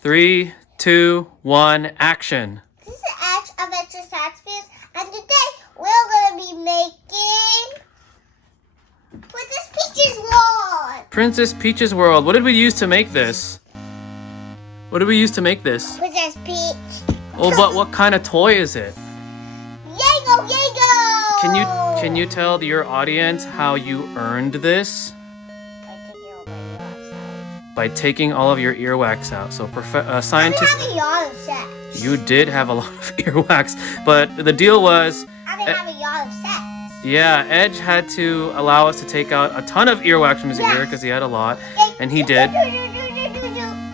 3, 2, 1, action. This is Edge of Exercise, and today we're going to be making Princess Peach's World. Princess Peach's World. What did we use to make this? Princess Peach. Oh, but what kind of toy is it? Yago! Can you tell your audience how you earned this? By taking all of your earwax out. So scientists... I didn't have a lot of sex. You did have a lot of earwax, but the deal was... I didn't have a lot of sex. Yeah, Edge had to allow us to take out a ton of earwax from his ear because he had a lot, and he did.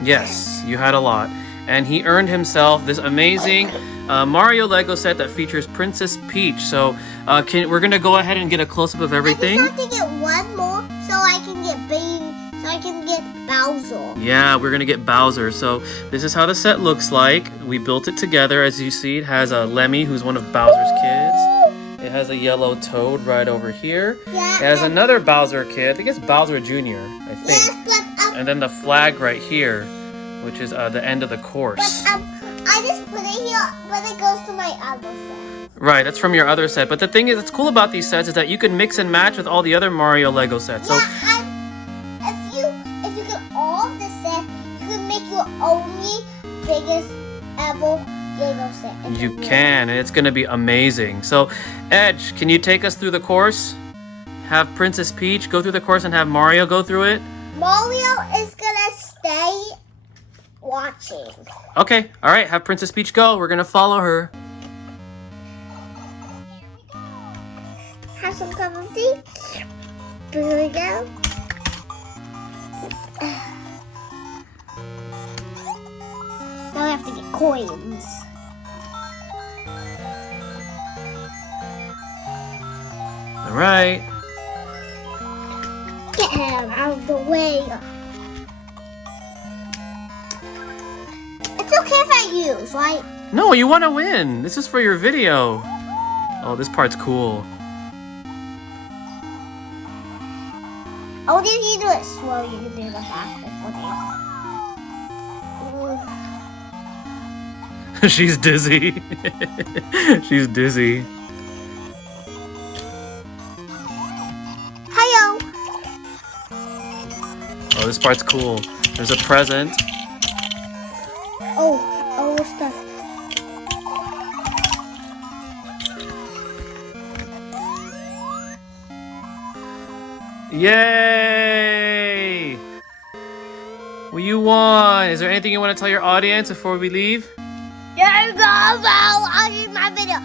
Yes, you had a lot. And he earned himself this amazing Mario Lego set that features Princess Peach. So we're going to go ahead and get a close-up of everything. I just have to get one more so I can get Bowser. Yeah, we're going to get Bowser. So this is how the set looks like. We built it together. As you see, it has a Lemmy, who's one of Bowser's kids. It has a yellow Toad right over here. Yeah, it has another Bowser kid. I think it's Bowser Jr., I think. Yes, and then the flag right here, which is the end of the course. But I just put it here, but it goes to my other set. Right, that's from your other set. But the thing is, what's cool about these sets is that you can mix and match with all the other Mario Lego sets. So if you get all the set, you can make your only biggest ever Lego set. You can, and it's going to be amazing. So, Edge, can you take us through the course? Have Princess Peach go through the course and have Mario go through it? Mario is going to stay watching. Okay, all right, have Princess Peach go. We're going to follow her. Have some cup of tea. Here we go. Now we have to get coins. All right. Get him out of the way. It's okay if I use, right? No, you want to win. This is for your video. Oh, this part's cool. Only if you do it slow, you can do the fastest one. She's dizzy. She's dizzy. Hiyo! Oh, this part's cool. There's a present. Oh, what's that? Yay! Well, you won. Is there anything you want to tell your audience before we leave? There you go, I'll see my video.